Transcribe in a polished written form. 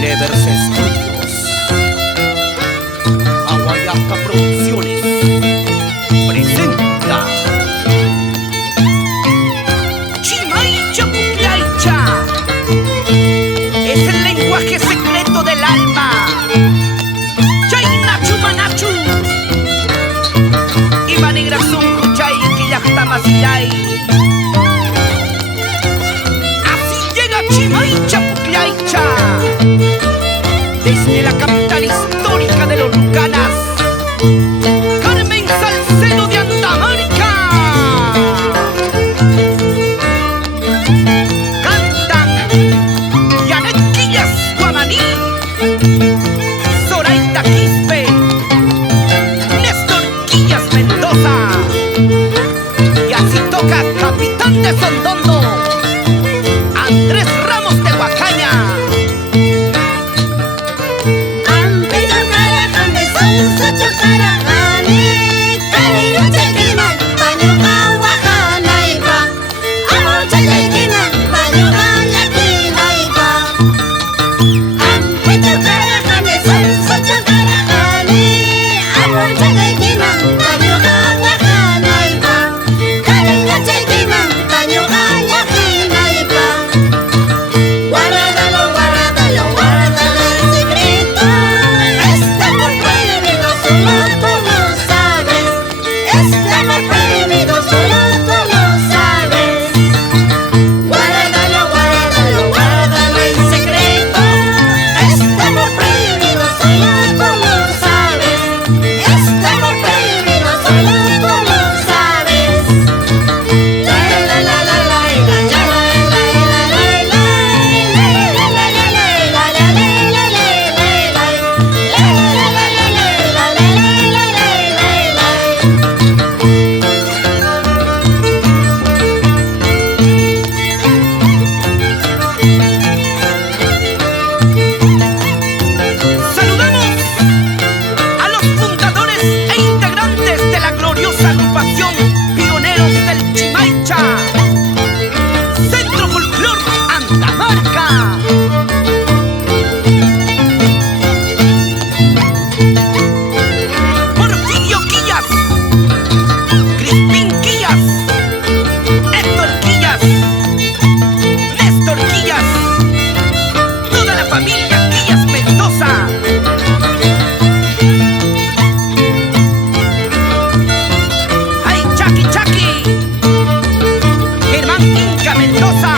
Levers Studios, Aguayacta Producciones presenta Chimaicha Pucllaicha. Es el lenguaje secreto del alma. Chaynachu Manachu Imanigrazun Huchay Quillajtamasiray. Así llega Chimaicha Pucllaicha desde la capital histórica de los Lucanas, Carmen Salcedo de Andamarca. Cantan Yanet Quillas Guamaní, Zoraida Quispe, Néstor Quillas Mendoza. Y así toca Capitán de Sondondo, Andrés Ramos de Huacaña. Agrupación Pioneros del Chimaicha, Centro Folclor Andamarca. Porfirio Quillas, Crispín Quillas, Héctor Quillas, Néstor Quillas, toda la familia Quillas Mendoza. Chaki Chaki, Germán Inca Mendoza.